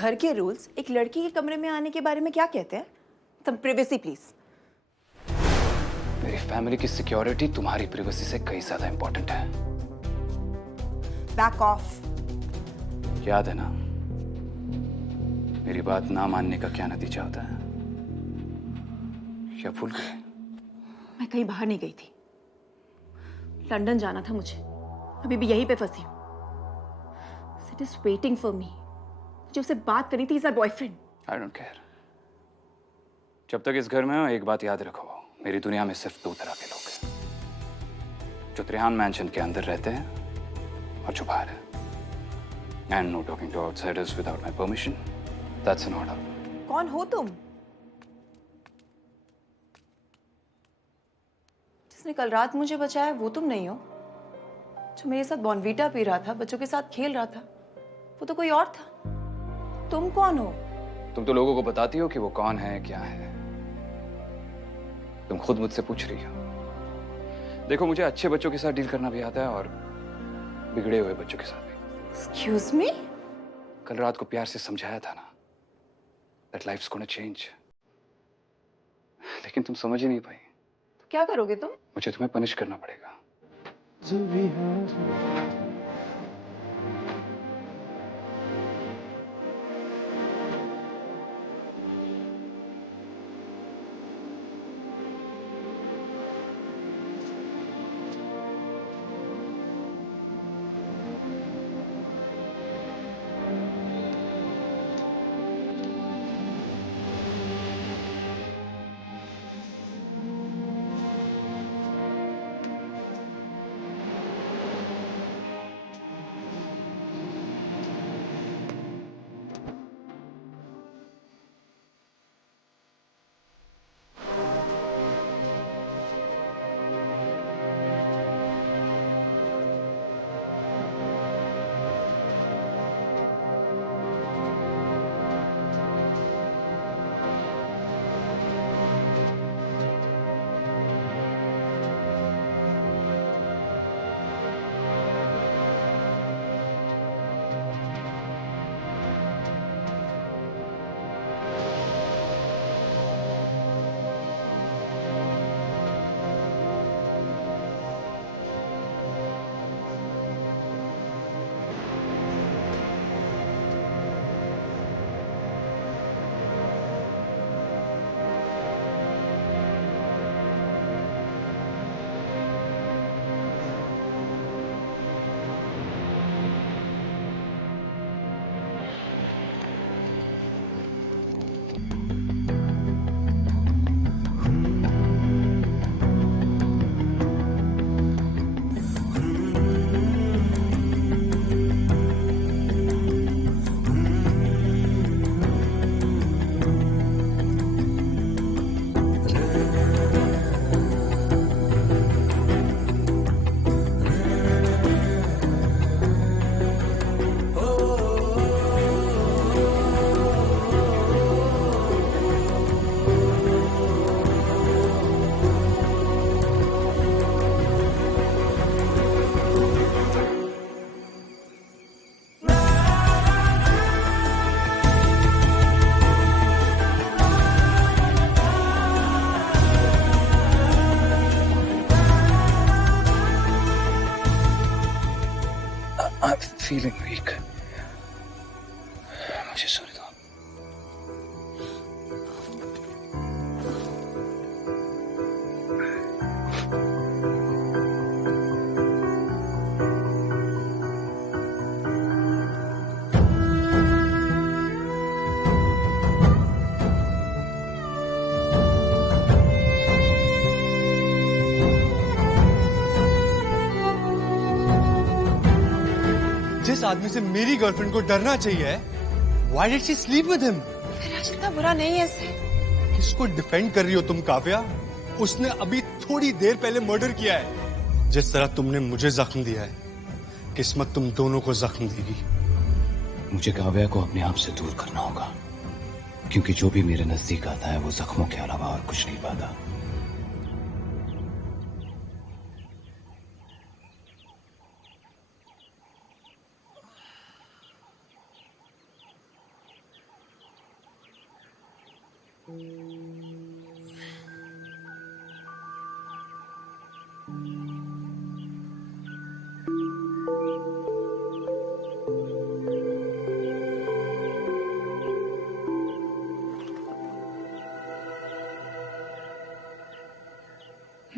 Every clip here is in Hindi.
घर के रूल्स एक लड़की के कमरे में आने के बारे में क्या कहते हैं? सम प्रिवेसी प्लीज। मेरी फैमिली की सिक्योरिटी तुम्हारी प्रिवेसी से कहीं ज्यादा इंपॉर्टेंट है। Back of. याद है ना मेरी बात ना मानने का क्या नतीजा होता है? क्या भूल गए? मैं कहीं बाहर नहीं गई थी, लंदन जाना था मुझे। अभी भी यहीं पे फंसी हूँ। It is waiting for me. मुझे उससे बात करनी थी, is boyfriend. I don't care. जब तक इस घर में हो एक बात याद रखो, मेरी दुनिया में सिर्फ दो तरह के लोग हैं, जो त्रिहान मैंशन के अंदर रहते हैं और जो बाहर है। And no talking to outsiders without my permission, that's an order. कौन हो तुम? जिसने कल रात मुझे बचाया वो तुम नहीं हो। जो मेरे साथ बॉर्नवीटा पी रहा था, बच्चों के साथ खेल रहा था, वो तो कोई और था। तुम कौन हो? तुम तो लोगों को बताती हो कि वो कौन है क्या है। तुम खुद मुझसे पूछ रही हो। देखो मुझे अच्छे बच्चों के साथ डील करना भी आता है और बिगड़े हुए बच्चों के साथ भी। Excuse me? कल रात को प्यार से समझाया था ना, that life's gonna change। लेकिन तुम समझ ही नहीं पाई। तो क्या करोगे तुम? मुझे तुम्हें पनिश करना पड़ेगा। I'm feeling weak। मुझे सोने दो। जिस आदमी से मेरी गर्लफ्रेंड को डरना चाहिए, why did she sleep with him? विराज इतना बुरा नहीं है ऐसे। किसको डिफेंड कर रही हो तुम काव्या? उसने अभी थोड़ी देर पहले मर्डर किया है। जिस तरह तुमने मुझे जख्म दिया है, किस्मत तुम दोनों को जख्म देगी। मुझे काव्या को अपने आप से दूर करना होगा, क्योंकि जो भी मेरे नजदीक आता है वो जख्मों के अलावा और कुछ नहीं पाता।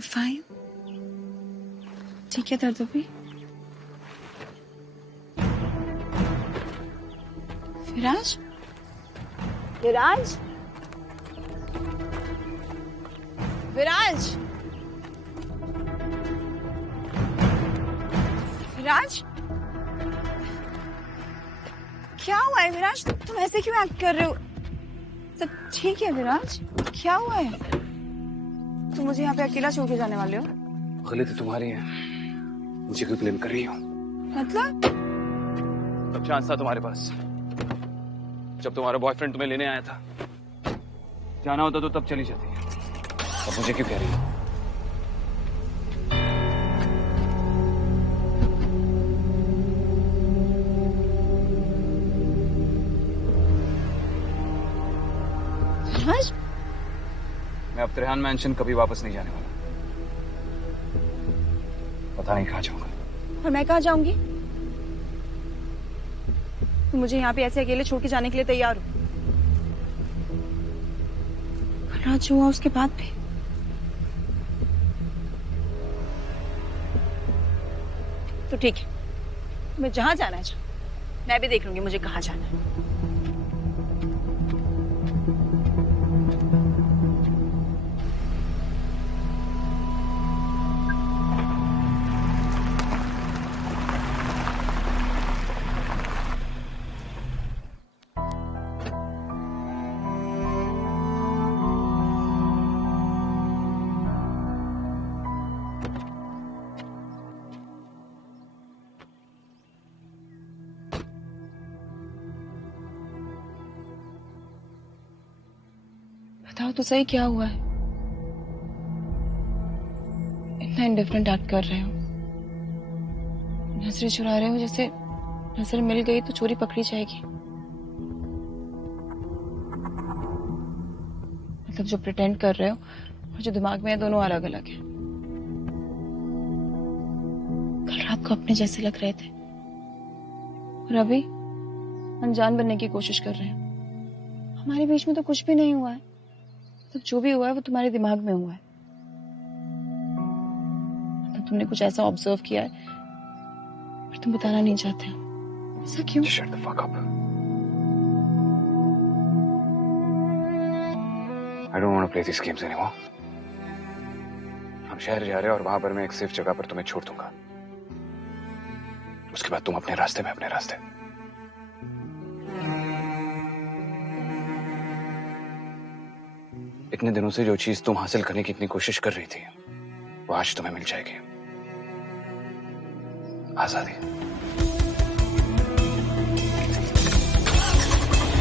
फाइन, ठीक है दर्द भी। विराज, विराज, विराज, विराज, क्या हुआ है विराज? तुम ऐसे क्यों एक्ट कर रहे हो? सब ठीक है विराज? क्या हुआ है? तुम मुझे यहाँ पे अकेला छोड़ के जाने वाले हो? गलती तुम्हारी है, मुझे क्यों ब्लेम कर रही हो? मतलब? तब चांस था तुम्हारे पास, जब तुम्हारा बॉयफ्रेंड तुम्हें लेने आया था। जाना होता तो तब चली जाती। अब मुझे क्यों कह रही हो? विराज, मैं अब त्रेहान मैंशन कभी वापस नहीं जाने वाला। पता नहीं कहाँ जाऊंगा। और मैं कहाँ जाऊंगी? तुम मुझे यहाँ पे ऐसे अकेले छोड़ के जाने के लिए तैयार हो? कल रात जो हुआ उसके बाद भी? तो ठीक है, मैं जहां जाना है मैं भी देख लूंगी मुझे कहाँ जाना है। बताओ तो सही, क्या हुआ है? इतना इंडिफरेंट एक्ट कर रहे हो, नजरें चुरा रहे हो, जैसे नजर मिल गई तो चोरी पकड़ी जाएगी। मतलब जो प्रिटेंड कर रहे हो और जो दिमाग में है दोनों अलग अलग है। कल रात को अपने जैसे लग रहे थे और अभी अनजान बनने की कोशिश कर रहे हो। हमारे बीच में तो कुछ भी नहीं हुआ है। तो जो भी हुआ है वो तुम्हारे दिमाग में हुआ है। तो तुमने कुछ ऐसा ऑब्जर्व किया है पर तुम बताना नहीं चाहते हो। ऐसा क्यों? Shut the fuck up. I don't want to play these games anymore. हम शहर जा रहे हैं और वहां पर मैं एक सेफ जगह पर तुम्हें छोड़ दूंगा। उसके बाद तुम अपने रास्ते में अपने रास्ते। इतने दिनों से जो चीज तुम हासिल करने की इतनी कोशिश कर रही थी वो आज तुम्हें मिल जाएगी। आजादी।